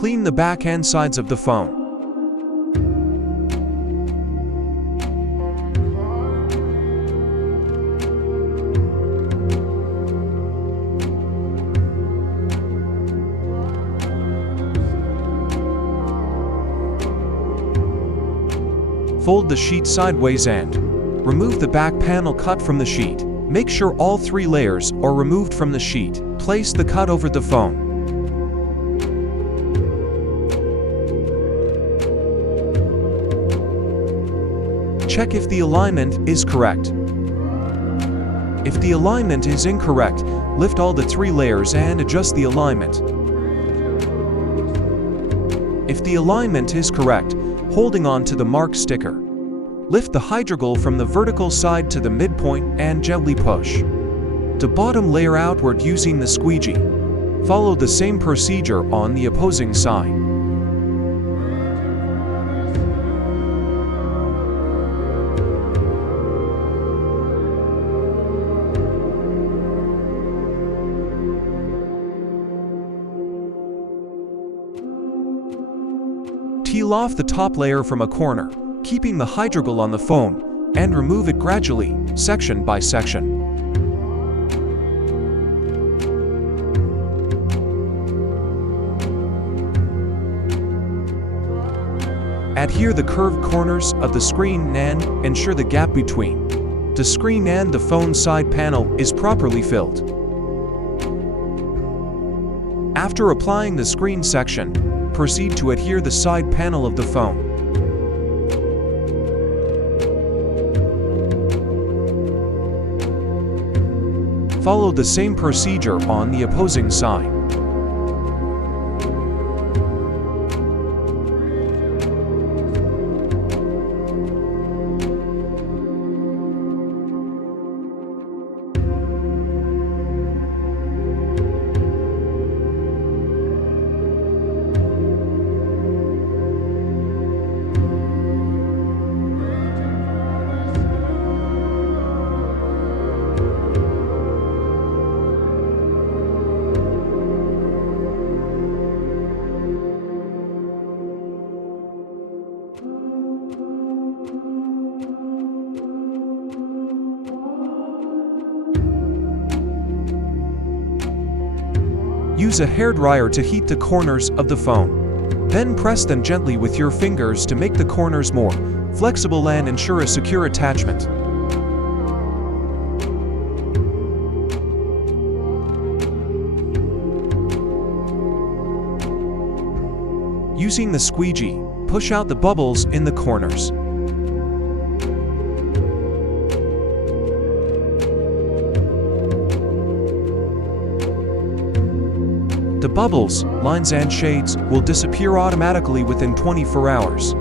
Clean the back and sides of the phone. Fold the sheet sideways and remove the back panel cut from the sheet. Make sure all 3 layers are removed from the sheet. Place the cut over the phone. Check if the alignment is correct. If the alignment is incorrect, lift all the 3 layers and adjust the alignment. If the alignment is correct, holding on to the mark sticker, lift the hydrogel from the vertical side to the midpoint and gently push the bottom layer outward using the squeegee. Follow the same procedure on the opposing side. Peel off the top layer from a corner, keeping the hydrogel on the phone, and remove it gradually, section by section. Adhere the curved corners of the screen and ensure the gap between the screen and the phone side panel is properly filled. After applying the screen section, proceed to adhere the side panel of the phone. Follow the same procedure on the opposing side. Use a hairdryer to heat the corners of the phone. Then press them gently with your fingers to make the corners more flexible and ensure a secure attachment. Using the squeegee, push out the bubbles in the corners. The bubbles, lines and shades will disappear automatically within 24 hours.